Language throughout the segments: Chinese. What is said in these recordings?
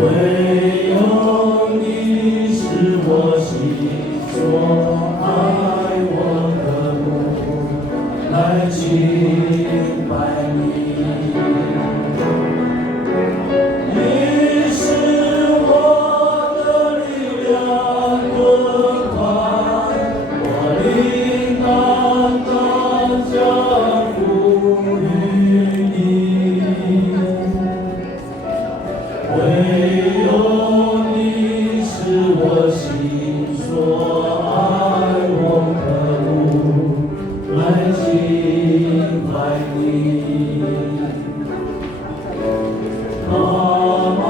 唯有你是我心所爱，我的目来敬拜你。你是我的力量盾牌，我应当降服于你。唯有你是我心所爱，我可无来敬拜你。那玛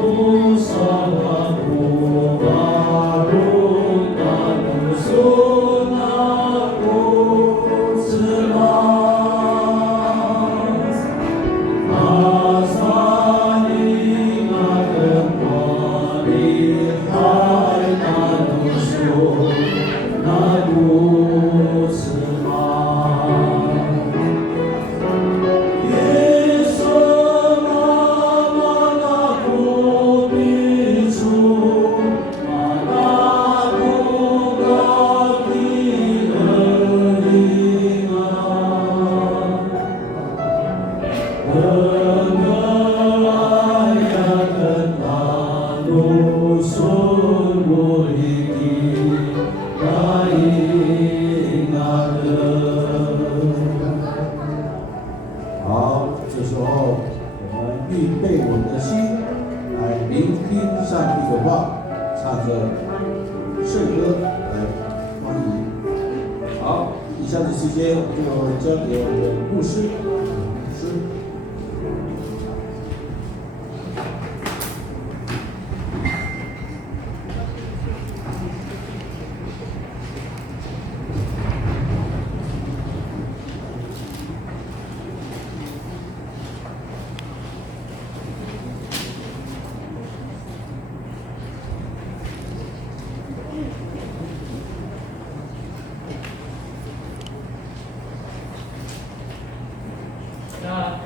布萨拉布巴鲁那努苏那布兹玛阿萨尼那根巴里海那努苏那布兹玛。耶稣玛那古比主，玛那古嘎提尔利啊，阿呀根那鲁苏鲁伊基那伊那德。好，这时候我们预备我们的心来聆听上帝的话，唱着圣歌来欢迎。好，以下的时间我就交给我们的牧师。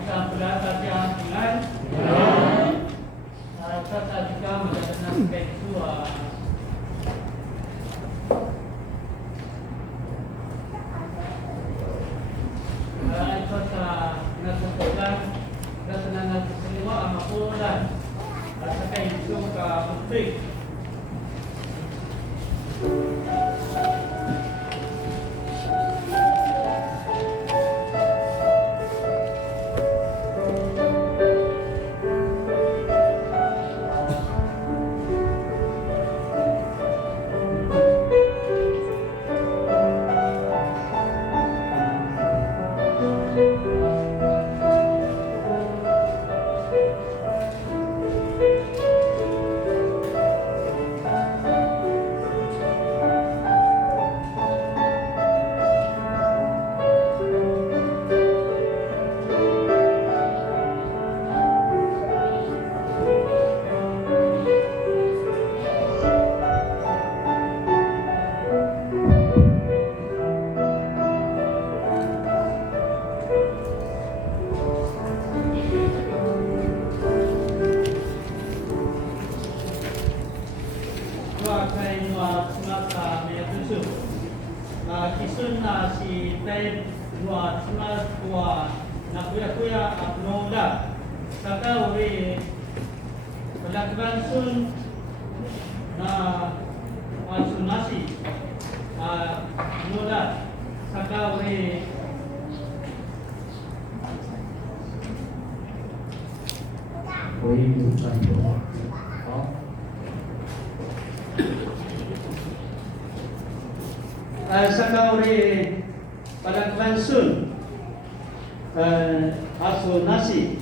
Kita berada di Antilan. Kata jika menjadi kedua. Kata nasukodan, kata nasukodan amakulan. Kata kayu suka putih. Kisun na si Tay Dua Simas Dua na kuya-kuya Abnola saka uri Palakban Sun na Sunasi Abnola saka uri回应战友，好。saka uri Palakban Sun Sunasi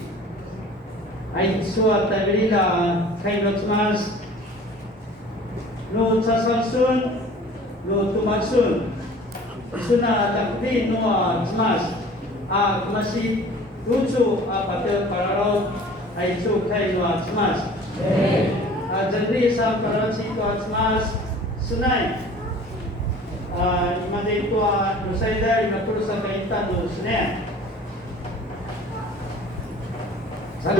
ay suat tabirila kay Notmas no Sasalsun no Tumaksun suna takdi no Tmas kumasi Tutu patel pararaw ay su kay no Tmas jadi sa pararaw si Tmas sunay今で言うと最大の黒さんが言ったのですね。さ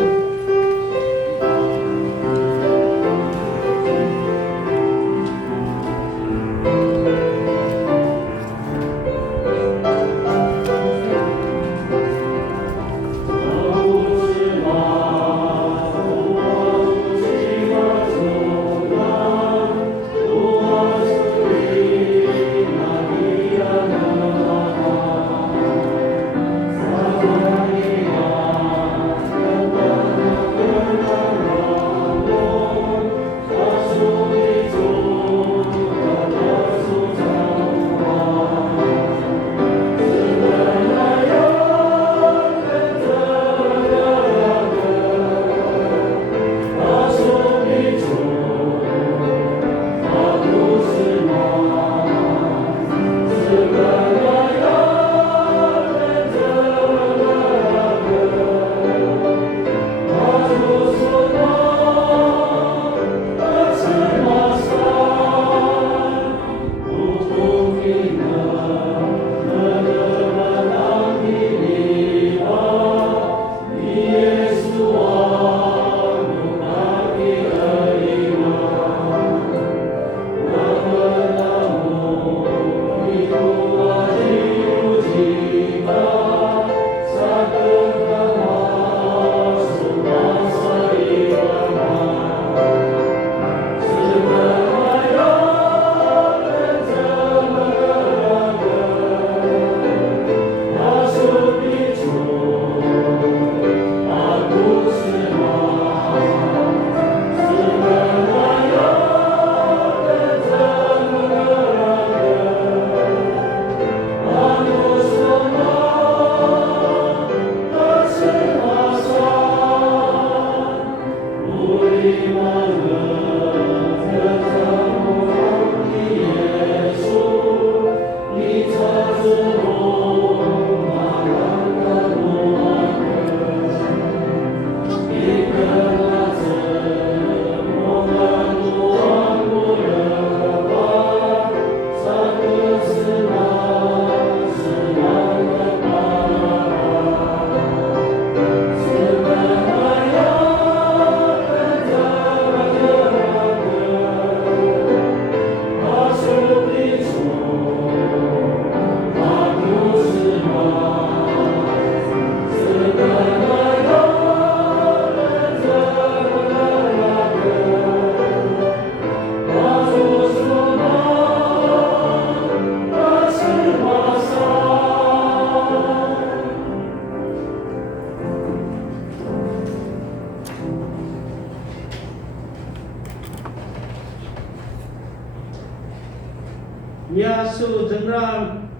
Nia su jenderal,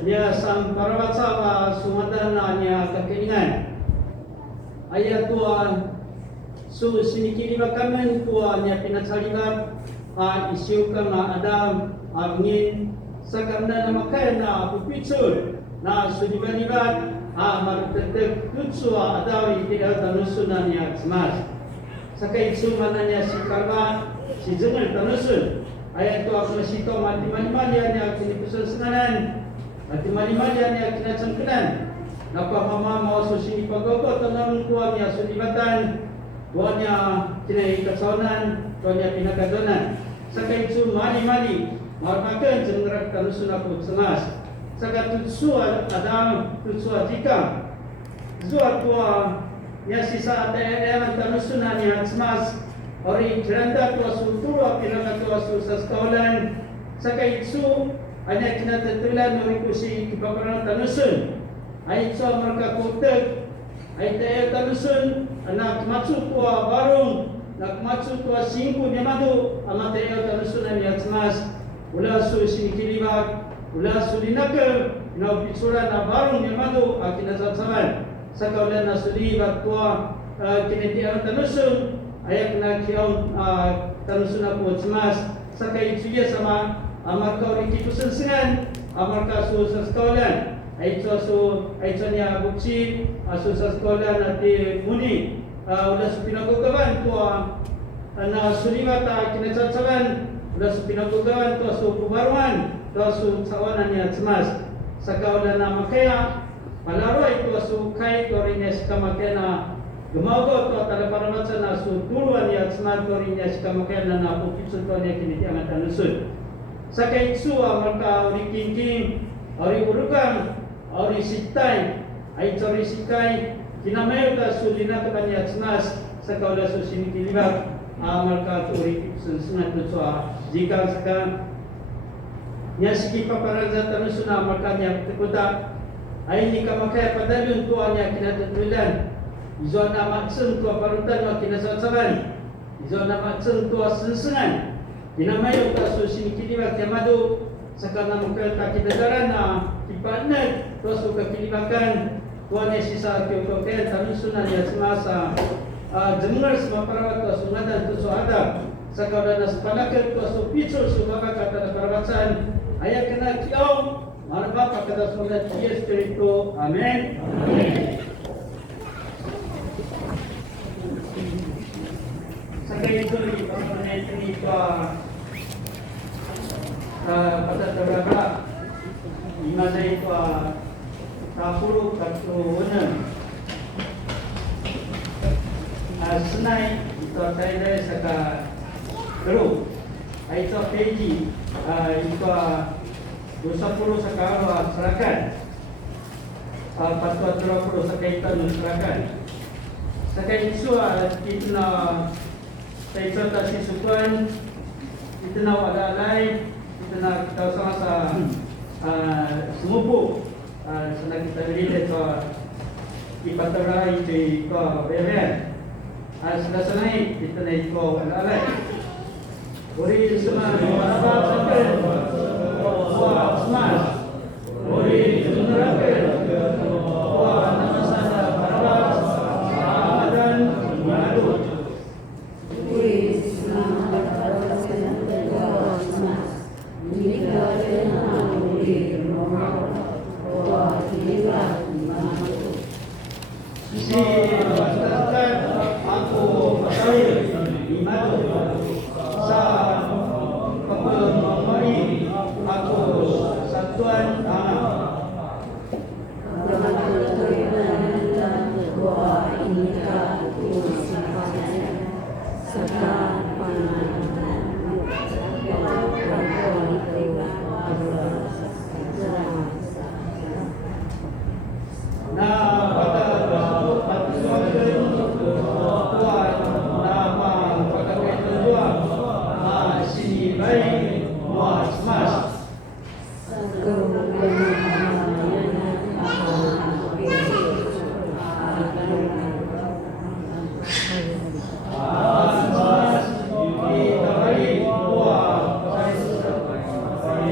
nia sang parawatsawa sumadana nia kekeningan. Ayat tua su sinikiri bakamen tua nia pinasalibat isiu kama Adam angin sakamna nama kaya na pupicul na sudibanibat martetek tutsua adawi tidak tanusunan nia semas. Sakai isu mananya si karma si jengal tanusun. Ayat tu aku masih tahu mati mali yang kini pusat senanan, mati mali yang kena cengkenan. Napa mama mau susini pagogo tanam tuan yang sulibatan, tuan yang kena ikasawanan, tuan yang pinakadonan. Sakai itu mali mau makan jenggerak tanusun aku semas. Sakai tutsu ada tutsu jika, zua tua yang sisa ada tanusunan yang semas. Ori keranda tua sultura pinaka tua susas kawalan sakai itu hanya kena tertulan ori kusi kipaparan tanusun ai itu mereka kotek ai taya tanusun anak macu tua barung nak macu tua singku nyamadu ama taya tanusun ani atmas ula su sinikilibat ula su dinaka na pitsura na barung nyamadu akina satsaman sakawalan na sulibat tua kineti tanusun ayat na kiaw tanusun ako semas sakai itu sama amar kau riki kusensengan amar ka su saskolan ay itu niya buksi su saskolan ati muni udah su pinagugawan tua na sulimata kinasatsawan udah su pinagugawan tua su kubaruan tua su sawanan niya semas sakawalan na makaya malaro itu su kai torinya sikamakaya na Gumago to tala paramasa na su turuan ya smart torinya sikamakaya na pupitsun to niya kiniti ang tanusun. Sakai itu marka ori kingking, ori urukang, ori sitay, ay tori sikai, kinamayo ka su lina kapanya smas sa kaula su sinikilibak, marka ori sunsunat to sa jika saka niya siki paparaza tanusun marka niya tekuta, ay ni kamakaya padalun to niya kinatatulan. Izo na maksud tua parutan wa kinasatsaban. Izo na maksud tua sensengan. Kinamayo ka susini kilibat yamadu sakana mukata kidadaran na kipanet tua suka kilibakan tua ne sisa kyokoken tanusunan ya semasa jengar semua parawat tua sungadan tu ada sakana na sepalakan tua su picul su baka kata parawatan ayat kena kiau marba kata sungat yes spiritu amen. Sakai itu di komponen ini pada beberapa di mana itu kapuru katuana senai itu saya saka guru itu peji itu 20 sekarang serahkan 40 sekaitan serahkan sakai itu kita saya contoh si sukuan kita nak ada lain kita nak kita sama-sama semupu senang kita beri dekat ipatarai di kau berian sudah senang kita nak ikut ada lain beri semua apa sampai buat semas beri jenerakan buat nama sana para dan madu.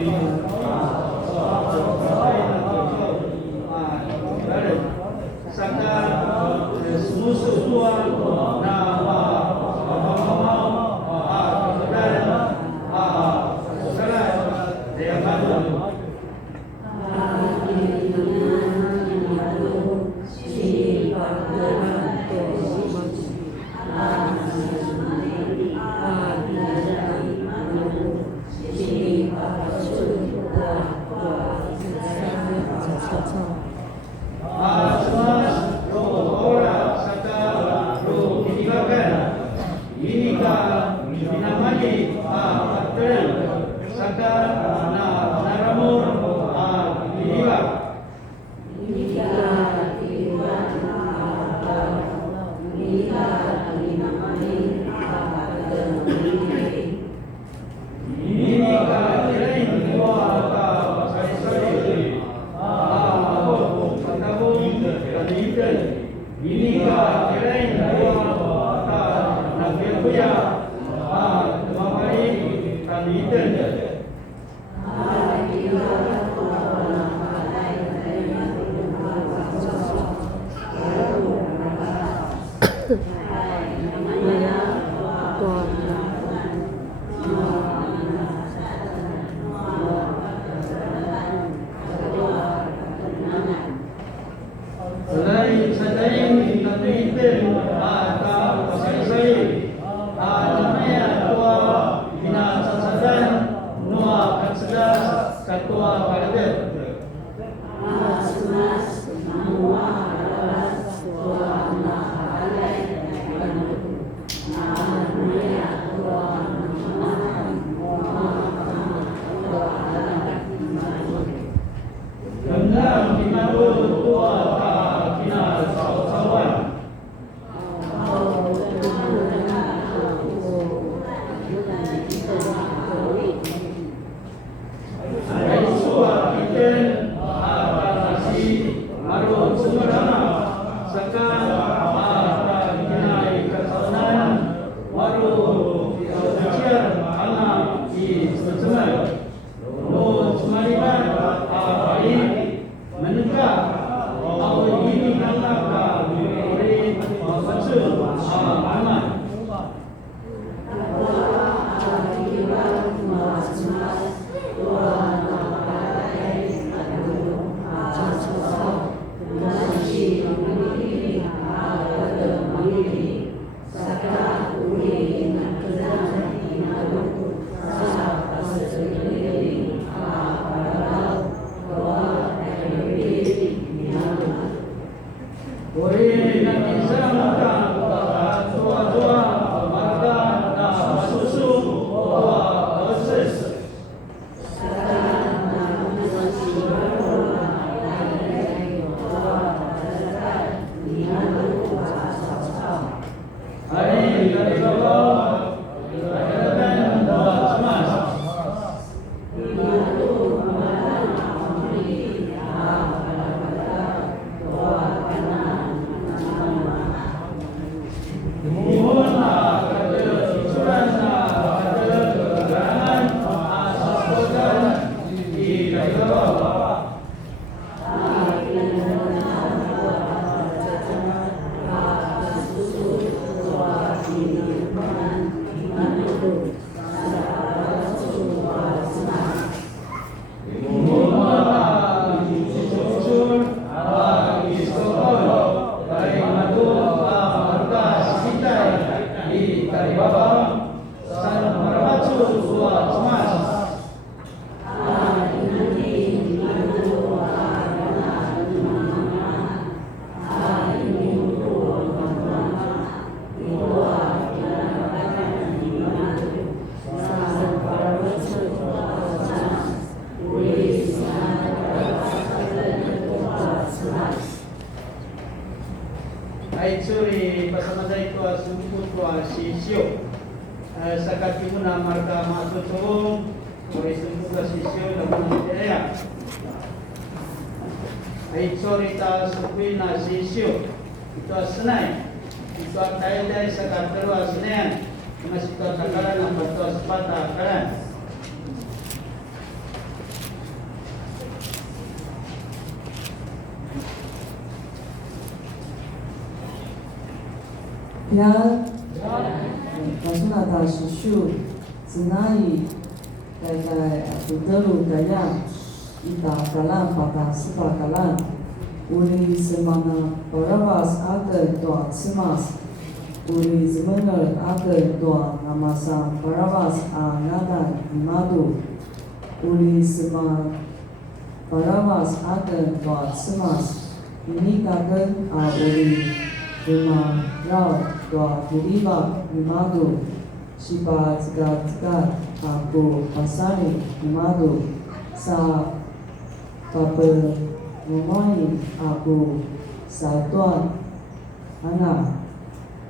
Amen. Aitsuri pasamadai tua sumpu tua sisyo sakati muna marka masutong ore sumpu tua sisyo dalam area aitsuri ta sumpu na sisyo itu senai itu kaya dari sakati tua senai masih tua takaran apa tua sepatah takaran. 平马苏纳达是修，只那伊在布德鲁盖亚，伊达格兰巴达斯巴格兰，乌里斯曼纳巴拉瓦斯阿格多斯马斯，乌里斯曼纳阿格多那马萨巴拉瓦斯阿纳达伊马杜，乌里斯曼巴拉瓦斯阿格多斯马斯，伊尼嘎根阿乌里。 Rumah Rau Dua Diriba Nimadu Shiba Tiga Tiga Aku Pasani Nimadu Sa Papa Momoi Aku Satuan Anak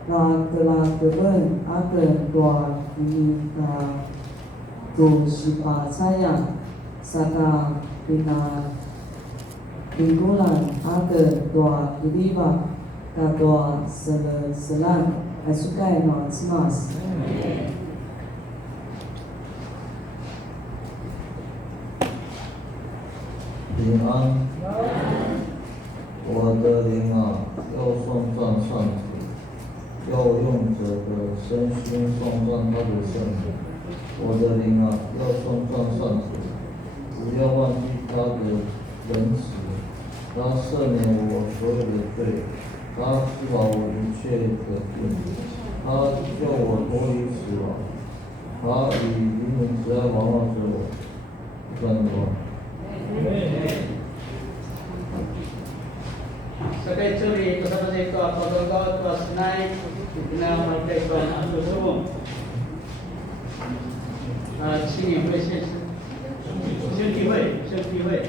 La Kela Keben Agen Dua Nimika Tu Shiba Sayang Saka Bina Binggulan Agen Dua Diriba Katoa selan asukai no smas. 平安，我的灵啊，要颂赞上主，用者的身心颂赞他的圣名。我的灵啊，要颂赞上主，不要忘记他的仁慈。他赦免我所有的罪，他治好我一切的病，他救我脱离死亡，他以灵明慈爱环绕着我。赞美我。Sebagai curi bersama itu apa kau tuas naik dikenal oleh Tuhan Abu Subuh. Sini boleh sendiri. 再给我一个机会。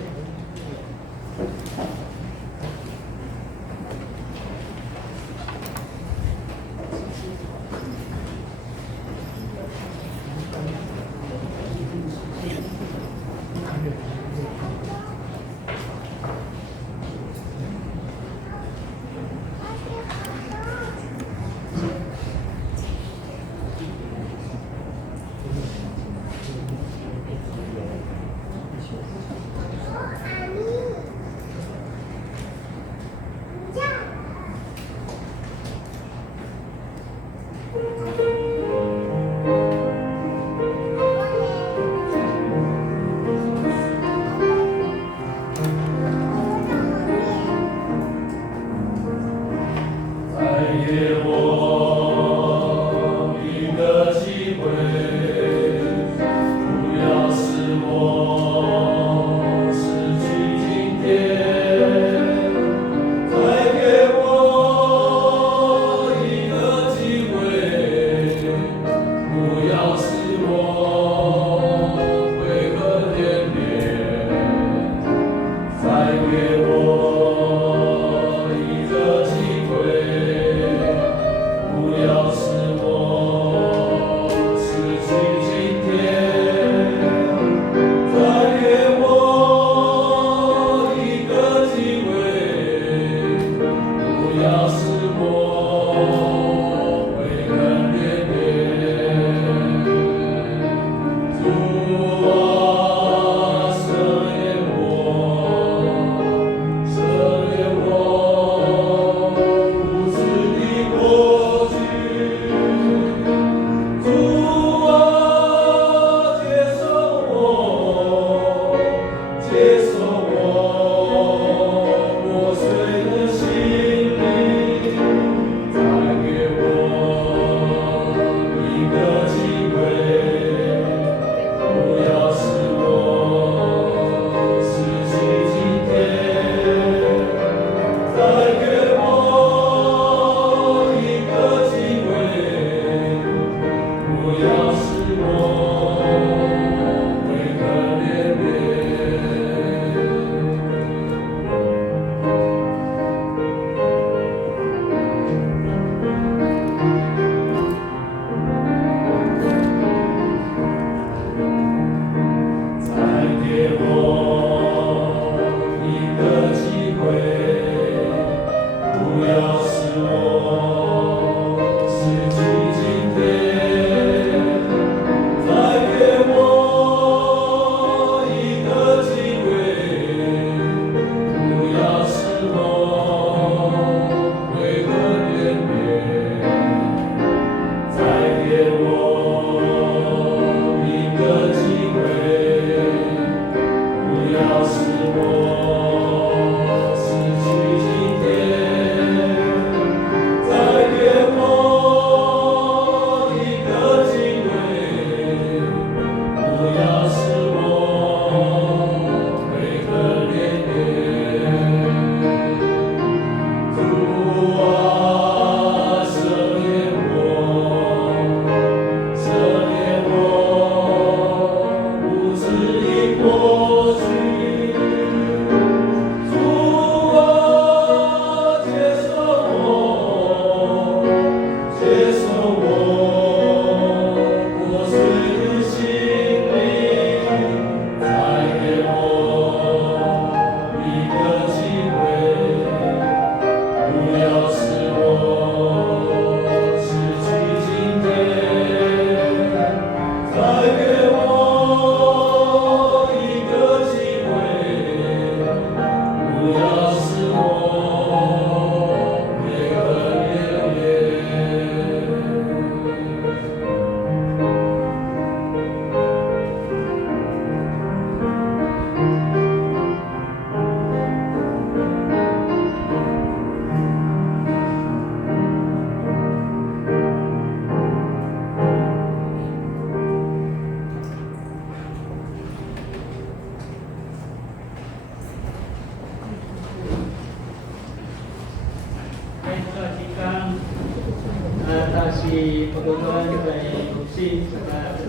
kasih kebetulan dari Lutfi serta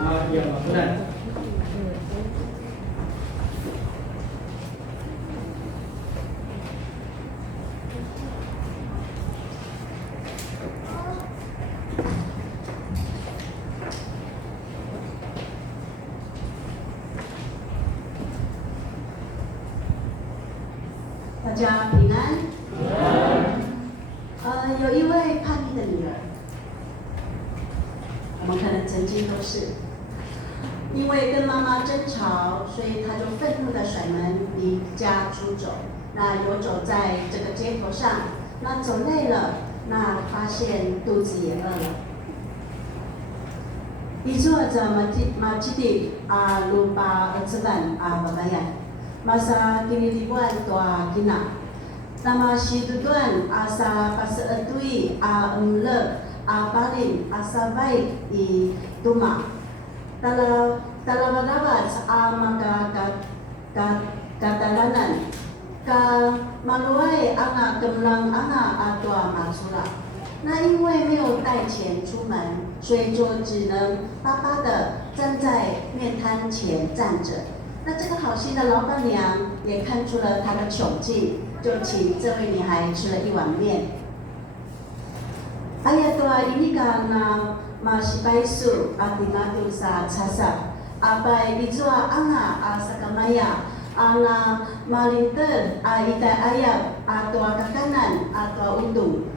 Maaf yang Mahmudan.大家平安。有一位叛逆的女儿，我们可能曾经都是，因为跟妈妈争吵，所以她就愤怒的甩门离家出走。那游走在这个街头上，那走累了，那发现肚子也饿了。Izuaja majidi lupa erceban babayan. Masa kini ribuan tua kina. Nama si tuan asa paseetui emle paling asa baik I tuma. Kalau dapat maka katalanan ka maluai anga gemlang anga tua matsula. 那因为没有带钱出门，所以就只能巴巴的站在面摊前站着。那这个好心的老板娘也看出了她的窘境，就请这位女孩吃了一碗面。Ayat tua ini karena masih baisu atimatu sa chasa. Apa izua anga sakamaya ana malinter ita ayat atau kakanan atau untung.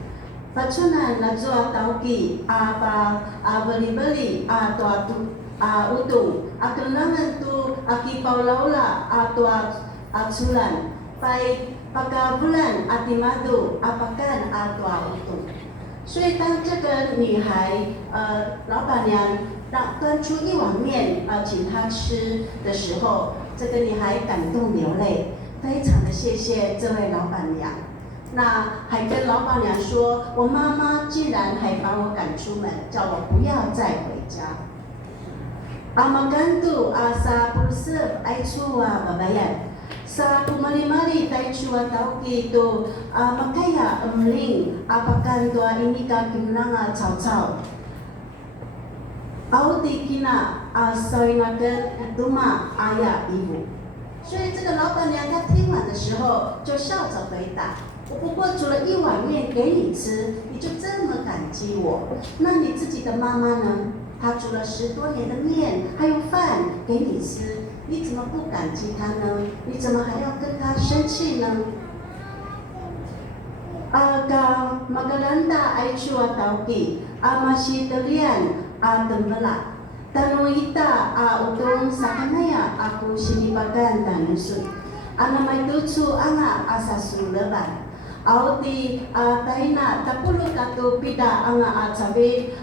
Pacunan najwa tauki apa beli-beli atau untung. Akelangan tu akipau laula atau asulan. Pai pakai bulan atimadu apakan atau untung. 所以当这个女孩老板娘端出一碗面请她吃的时候，这个女孩感动流泪，非常的谢谢这位老板娘。那还跟老板娘说，我妈妈竟然还把我赶出门，叫我不要再回家。Amagantu asa pulsep aichua babayan. Sa pumali-mali tayo chua tauki itu makaya emling apakan tua ini ka kimnanga cao-cao. Auti kina soingakan duma ayah ibu. 所以这个老板娘她听完的时候就笑着回答：“我不过煮了一碗面给你吃，你就这么感激我？那你自己的妈妈呢？她煮了10多年的面还有饭给你吃，你怎么不感激她呢？你怎么还要跟她生气呢？” Aga magalanda ay chua tauki, masih terlian tembelak. Tanong ita utong sa kanaya aku sinibagan tanusun. Ana may tutsu anga asasulaban. Auti taina tapulu katu pida anga atsabi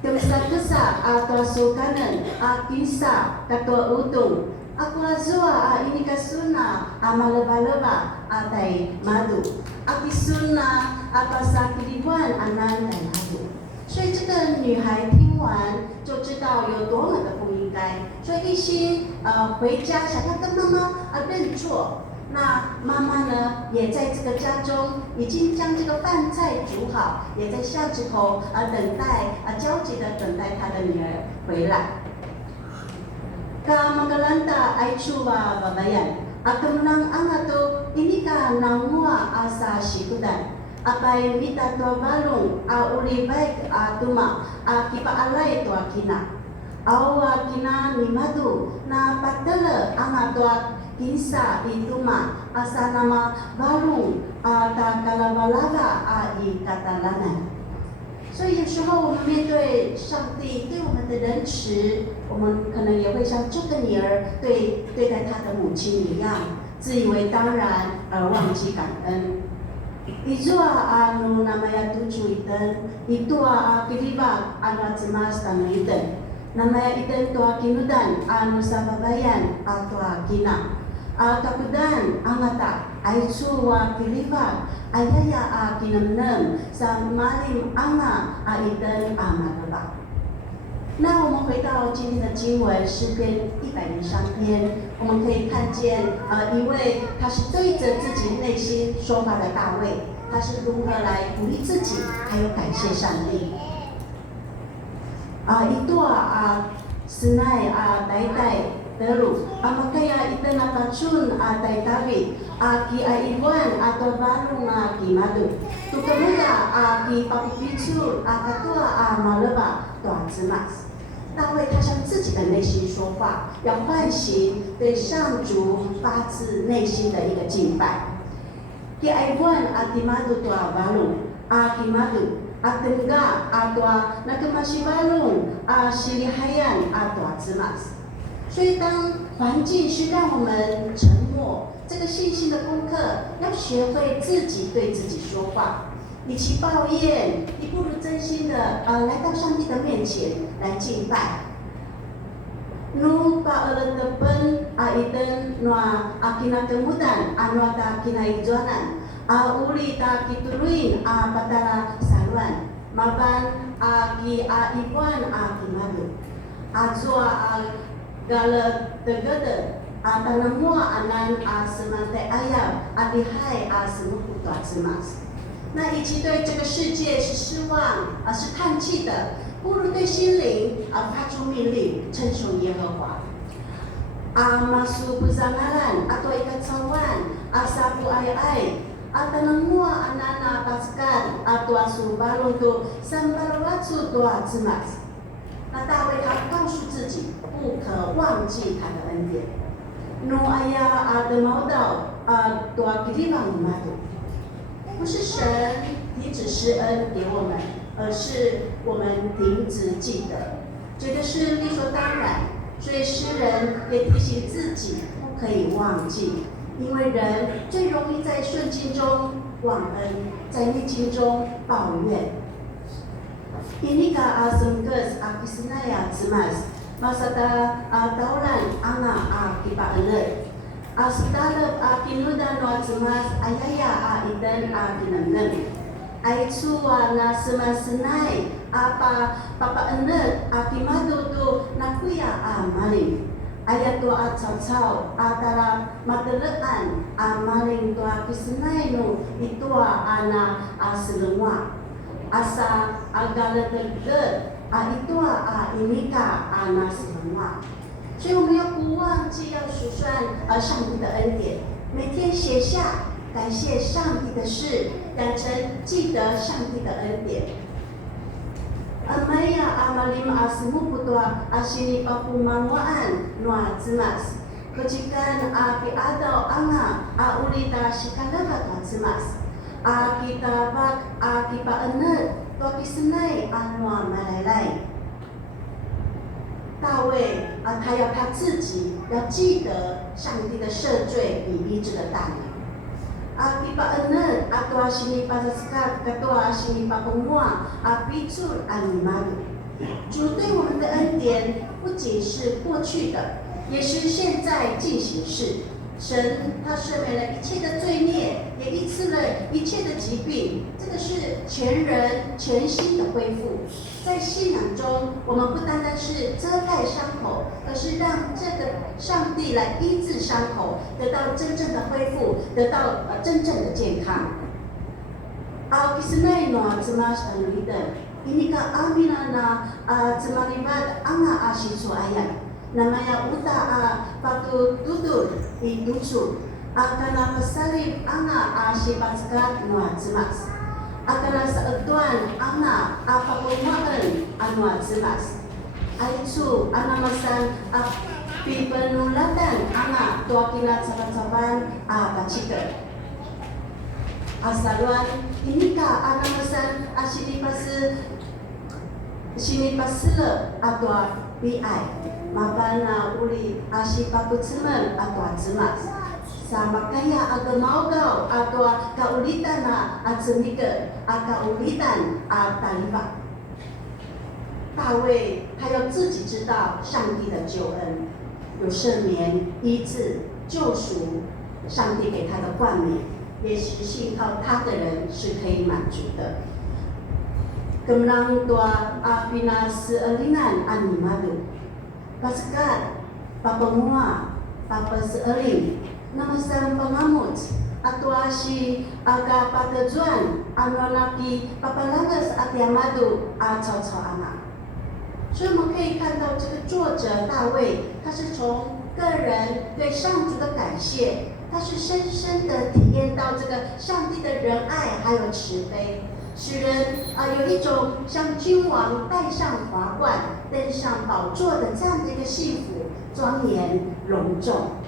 kesa-kesa atau sukanan kisa katu utong. Aku azua ini kasuna amaleba-leba atai madu. Aki suna apa sakiribuan anan dan madu. 所以这个女孩听完就知道有多么的不应该，所以一心回家想要跟妈妈认错。那妈妈呢，也在这个家中已经将这个饭菜煮好，也在巷子口等待焦急的等待她的女儿回来。Ka magalanta ay chuwa babayan. Akamnang angato ini ka nangua asa sikudan. Apay mita tua balong uli baik tuma kipa alai tua kina. Awa kina ni madu na patele anga tua kinsa ituma asa nama balong ta kalabalaba i katalanan. 所以有时候我们面对上帝对我们的仁慈，我们可能也会像这个女儿对待她的母亲一样，自以为当然而忘记感恩。Izua namanya tujuh iten, itu kiriba cemas tanah iten. Namanya iten tua kinudan sababayan atau kina. Kakudan angata aisu kiriba ayaya kinamnem sa malim anga iten amalaba. 那我们回到今天的经文诗篇103篇，我们可以看见一位他是对着自己内心说话的大卫，他是如何来鼓励自己，还有感谢上帝。Ito senai dai teru. Makaya ito napatsun dai tabi. Ki iwan atau baru ki madu. Tukamuda ki papipicu katua maleba tua zimas. 大卫他向自己的内心说话，要唤醒对上主发自内心的一个敬拜。Ki iwan madu tua baru ki madu. Atengga atwa nakemashibalung shirihayan atwa zimas。所以当环境是让我们沉默，这个信心的功课要学会自己对自己说话。与其抱怨，你不如真心的来到上帝的面前来敬拜。Nu paelentepen iden noa akina kemudan anwa ta kina ijuanan uli ta kituluin patara saluan maban ki ibuan kimadu azua gala tegede tanamua anan semante ayam adihai semuku tua zimas。那与其对这个世界是失望是叹气的，不如对心灵发出命令，称颂耶和华。Masuk puzangaran atau ikat sawan sapu ai atanamua anana paskan atau asubalung tu sambalwatsu tua zimas。那大卫他告诉自己，不可忘记他的恩典。No aya ademaudo tua kiribang madu。不是神停止施恩给我们，而是我们停止记得，觉得是理所当然。所以诗人也提醒自己不可以忘记，因为人最容易在顺境中忘恩，在逆境中抱怨。Ini ka asungkes akisinaya zimas masada taulan anga kipa elet. Asudalep kinudan wa zimas ayaya idan kinamnem. Aitu na semasenai apa papa enet kimadu tu nakuya maling. Ayat tu cau antara matelean maling tu kisenai nu itu ana selemua. Asa agala terged itu inika ana selemua。所以我们要不忘记要数算上帝的恩典，每天写下感谢上帝的事，养成记得上帝的恩典。Amaya amalim asmu putwa asini papumanwaan noa zimas. Kejikan piado anga ulita shikalava tua zimas. Kita bak kipa enet tua kisenai noa malalai。大卫他要他自己要记得上帝的赦罪与医治的大能。Kipa enet atau sini pasaskat ketua sini papumua picul animadu。主对我们的恩典不仅是过去的，也是现在进行式。神他赦免了一切的罪孽，也医治了一切的疾病，这个是全人全心的恢复。在信仰中，我们不单单是遮盖伤口，而是让这个上帝来医治伤口，得到真正的恢复，得到真正的健康。Kisnai noa zemas anliden, ini ka amina na zemalibat anga asisu ayat. Namanya uta patu tutur itusu akana pasalib anga asipaskat noa zemas. Akana seetuan anga apapumaan anwa zemas. Aitu anamasan pipenulatan anga tuakilat saban-saban kacika. Asaluan inika anamasan sini pasile atau BI mabana uli asipaputsemen atau zemas. Sama kaya agamau kau atau kaulitan azemike kaulitan taliban。大卫他要自己知道上帝的救恩，有赦免、医治、救赎，上帝给他的冠冕，也是信靠他的人是可以满足的。Kemlang tua apina seelinan animadu, paskat papemua papa seeling. Namasang pengamut atua si aga patajuan anonaki papalangas atiamadu cao ana。所以我们可以看到这个作者大卫，他是从个人对上主的感谢，他是深深的体验到这个上帝的仁爱还有慈悲，使人有一种像君王戴上华冠、登上宝座的这样的一个幸福、庄严、隆重。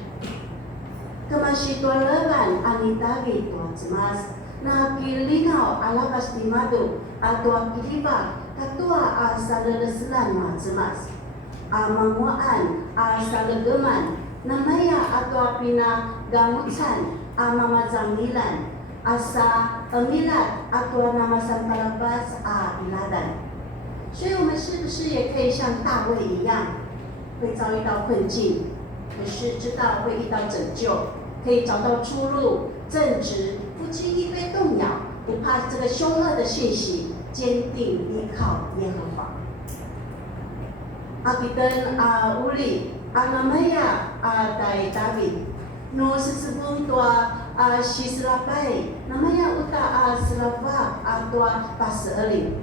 Kemasitualaran anitagi tua cemas, na kilingau alabas timadu, atua kiliba, katua asaleleselan ma cemas, amanguan asalegeman, namaya atua pina gamutan, amamazangilan, asa emilat atua namasan palabas iladan。所以我们是不是也可以像大卫一样，会遭遇到困境，可是知道会遇到拯救，可以找到出路，正直，不轻易被动摇，不怕这个凶恶的讯息，坚定依靠耶和华。Akitan uli anamaya dai David, no sesebung tua sisrapai, namanya uta selava tua paseli.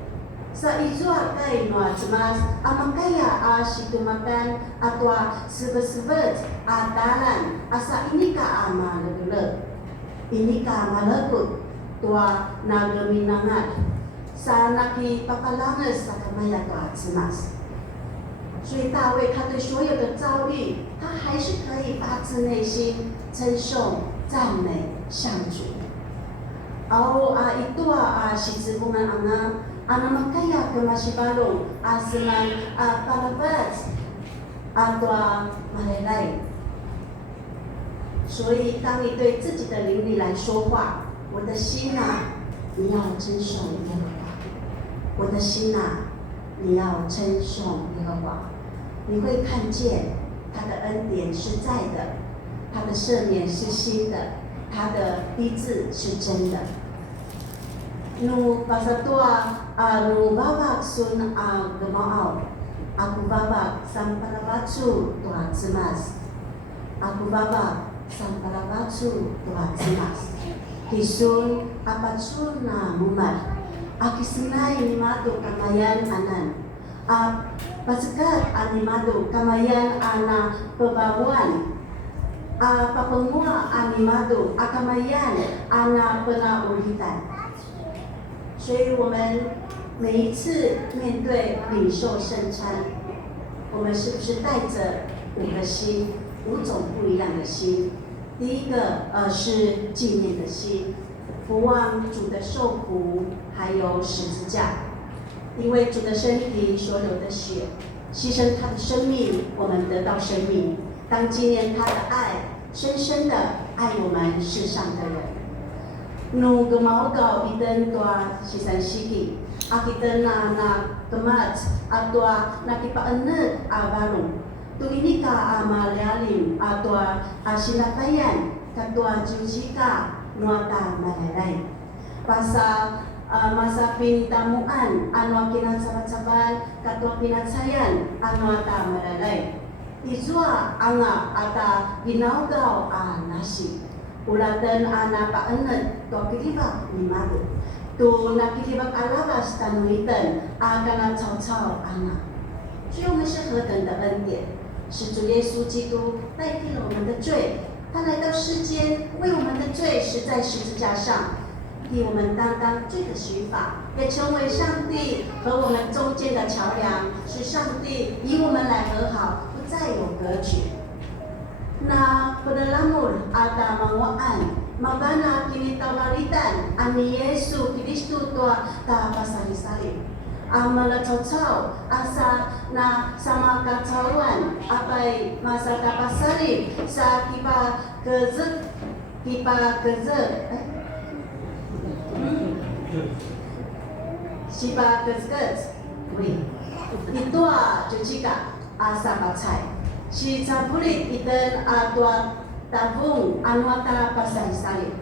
Sa izua kai no cemas, amakaya situmakan atwa sebet-sebet dalan asa ini ka amalele, ini ka malekut tua nagaminangat, sa naki papalanges sakamaya tua cemas。所以大卫他对所有的遭遇，他还是可以发自内心称颂、赞美上主。itu sisibungan anamakaya kemasibalong senan palabat atau malelai。所以当你对自己的灵力来说话，我的心你要称颂耶和华，我的心你要称颂耶和华。你会看见他的恩典是在的，他的赦免是新的，他的医治是真的。Nu pasatua nu babak sun gemau, aku babak sampalabacu tua cemas, aku babak sampalabacu tua cemas. Kisun apatsun mumat, akisinai nimatu kamayan anan. Pasekat animado kamayan ana pebabuan, papemua animado akamayan ana penaulitan。所以我们每一次面对领受圣餐，我们是不是带着5个心，5种不一样的心？第一个是纪念的心，不忘主的受苦，还有十字架。因为主的身体所流的血，牺牲他的生命，我们得到生命。当纪念他的爱，深深的爱我们世上的人。Nu gemau kau iten tua sisan siki, akiten na kemat atau nakipa enet abalung. Tu ini ka amalialim atau asilapayan katua jujika nuata malalai. Pasal masa pintamuan anu kinan sabat-sabat katua pinatsayan anu ata malalai. Izua anga ata ginaugau nasi. Ulatan pa enet to kilibak nimado. Tu nakilibak alabas tanuitan agana cao ana。所以我们是何等的恩典，是主耶稣基督代替了我们的罪，他来到世间为我们的罪死在十字架上。替我们担当罪的刑罚，也成为上帝和我们中间的桥梁，使上帝与我们来和好，不再有隔绝。Na penelamur ada manguan, magana kini tawalitan, ani Yesu Kristu tua ta pasali salib. Amala cocau asa na sama kacauan apai masa kapasari sa kipa kezek Sipa kezek itu jujika asa bacai si capulit iten tua tabung anuata pasal salib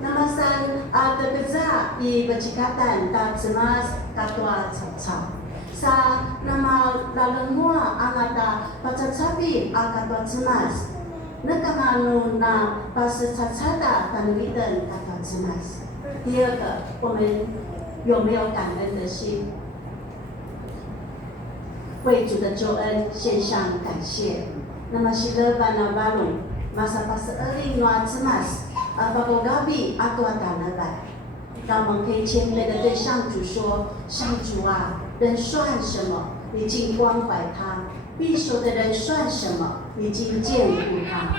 namasan kerja di bajikatan tak cemas katua cacau sa nama lalengua angata pacacapi akatua cemas 那个嘛努那巴斯查查的等一等阿达兹玛斯。第二个，我们有没有感恩的心？为主的救恩献上感谢。那么西勒巴纳巴鲁马萨巴斯尔林诺兹玛斯巴布嘎比阿多达勒来，让我们可以谦卑的对上主说：上主啊，人算什么？你竟关怀他；匕首的人算什么？你竟眷顾他。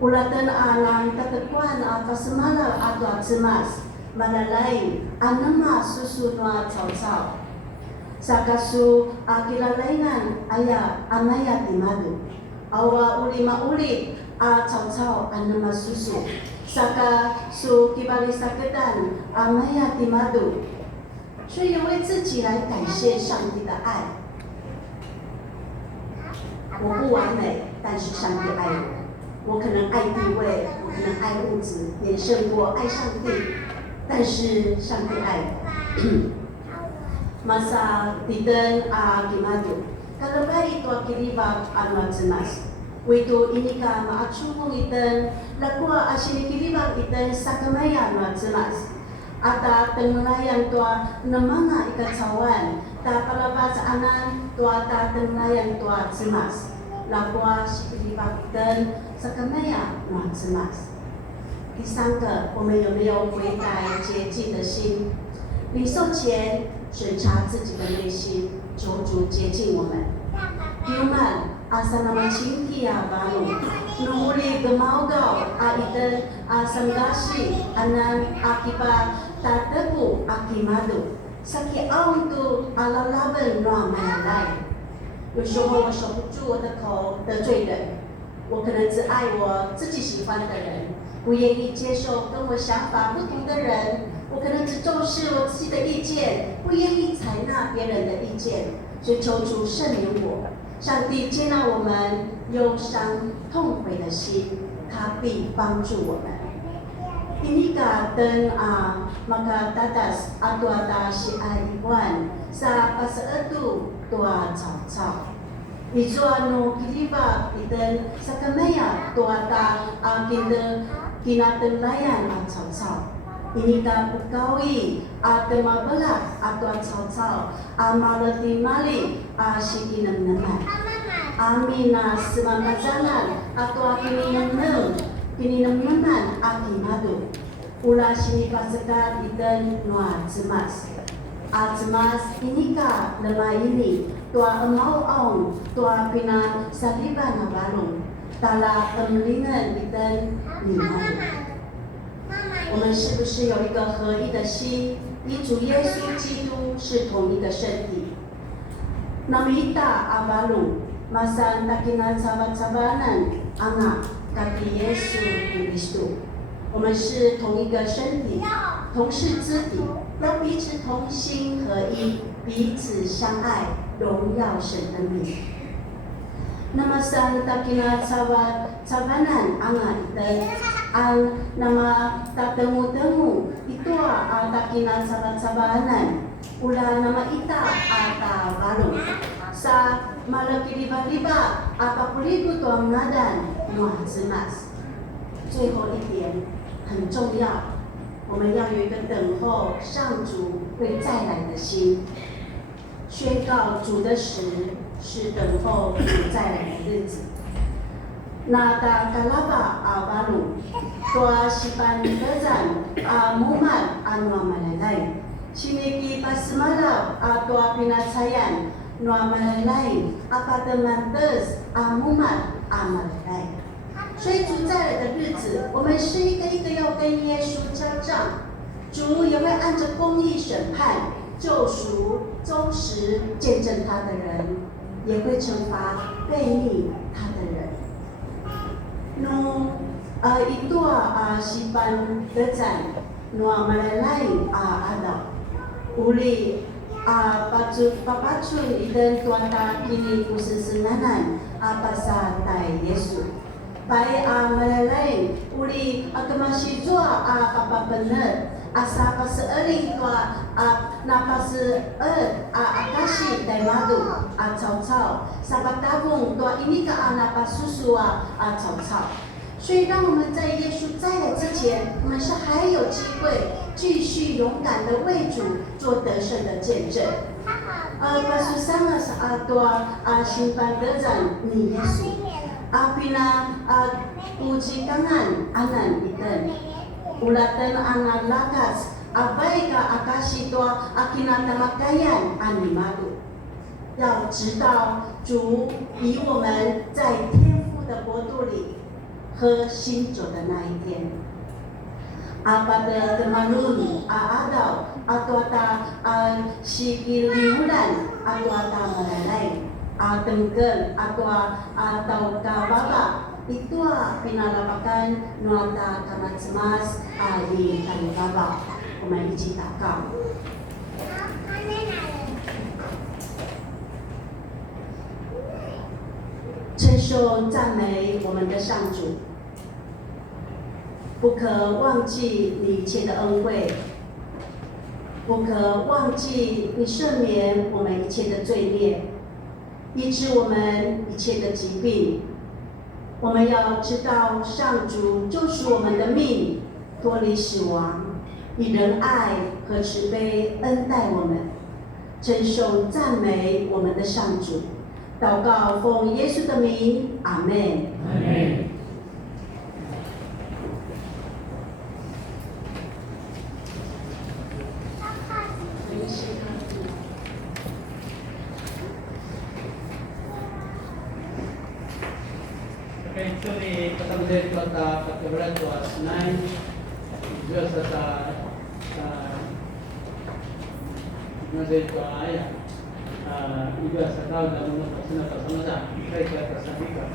Ulatan alam tatakuan pasemala atau cemas malalain anama susu noa cau-cau sakasu akilalaingan ayah anaya timadu awa ulima uli cau-cau anama susu saka su kibali sakedan anaya timadu 所以为自己来感谢上帝的爱。我不完美，但是上帝爱我。我可能爱地位，我可能爱物质，也胜过爱上帝。但是上帝爱我。Masa tidak gimana? Kalau baik itu kiriba anu cemas. Witu ini ka maacumung iten, lakwa asini kiriba iten sakamaya anu cemas. Ata temulayan tua namanga ikacawan, ta palabas anan tua ta temulayan tua cemas. Lakwa sikiriba iten sakamaya anu cemas. 第三个，我们有没有悔改洁净的心？领受前审查自己的内心，求主洁净我们。Human asa nama cinti baru, numuli gemaugau aidan asamgasi anan akibat tatebu akimadu, saki auntu alalaban noa malai。有时候我守不住我的口，得罪人。我可能只爱我自己喜欢的人，不愿意接受跟我想法不同的人。我可能只重视我自己的意见，不愿意采纳别人的意见。所以求主赦免我。上帝接纳我们忧伤痛悔的心，他必帮助我们。Ini dan maka tatas atau atas iwan sa pasetu tua cau-cau. Itu anu kiriba iten sakamaya tua ta kinatan layan cau-cau. Ini ka pukawi atema belak atau cau-cau amalati mali asikinam naman. Amina semangka jalan atau kininam naman akimadu. Ula sini pasekat iten noa cemas. Cemas ini ka lemah ini tua emau ong tua pina saliba na balung tala emlingan iten nimadu。我们是不是有一个合一的心？与主耶稣基督是同一个身体。Namita abalu masa takinan sabat-sabanan anak kaki Yesus Kristus。我们是同一个身体，同是肢体，要彼此同心合一，彼此相爱，荣耀神的名。Nama san takina sabanan anak dan nama tak temu itu takina sabanan ulah nama ita atau baru sa malaki riba apa puliku tuang nadan nuah cemas。最后一点很重要，我们要有一个等候上主会再来的心，宣告主的时是等候主再来的日子。Nada kalaba baru, tua sipan bezan mumat anu malalai, siniki pasmalau tua pinasayan nua malalai, apa teman tes mumat malalai。所以主再来的日子，我们是一个一个要跟耶稣交账，主也会按着公义审判、救赎、忠实见证他的人，也会惩罚背逆他的人。itu sipan dejan malalai ada uli papacun dan tuata kini kusesenanan pasal tai Yesus. Baik malalai uli kemasih jua apa benar asa paseering tua napase akashi dai madu cao cao sabatavung tua ini ka napasusu cao cao。所以，让我们在耶稣再来之前，我们是还有机会继续勇敢的为主做得胜的见证。Pasusanga sa atua simpan dezan ni Yesus. Apina uji kangan anan iten. Ulatan anan lakas abai ka akashi tua akina tamakayan animadu. 要直到主以我们在天父的国度里喝新酒的那一天。Pada kemanun adau atau sikiliulan atau melalai tengkel atau kababa itu pinalapakan nuata kamat semas di kalibaba. 我们一起祷告。称颂赞美我们的上主。不可忘记你一切的恩惠，不可忘记你赦免我们一切的罪孽，医治我们一切的疾病。我们要知道，上主救赎我们的命，脱离死亡，以仁爱和慈悲恩待我们。称颂赞美我们的上主，祷告奉耶稣的名，阿门。阿门。Ito ni katangdil ko at pagkabalan ko as 9 Diyos sa nandil ko ay Diyos sa tao na mga pasunod sa kaya kaya sabi ka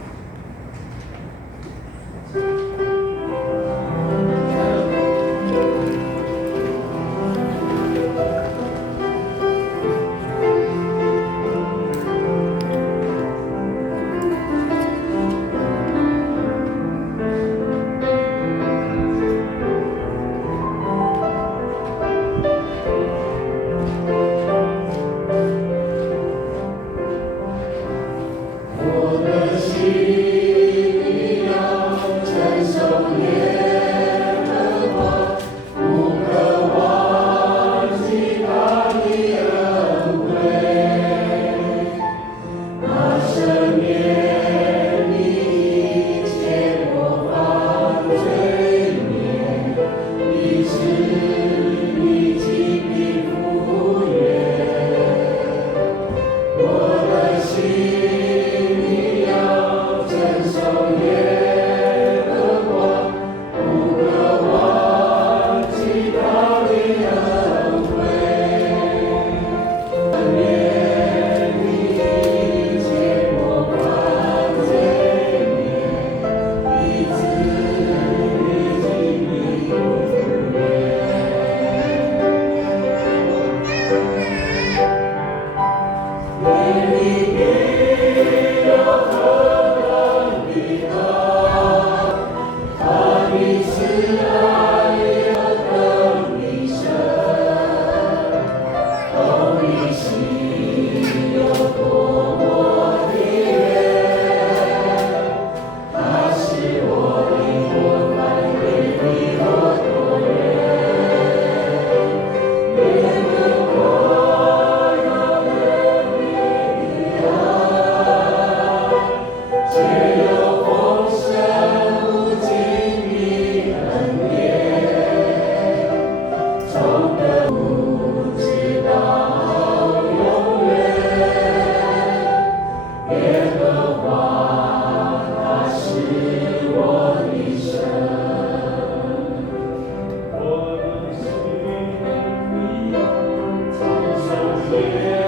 Yeah.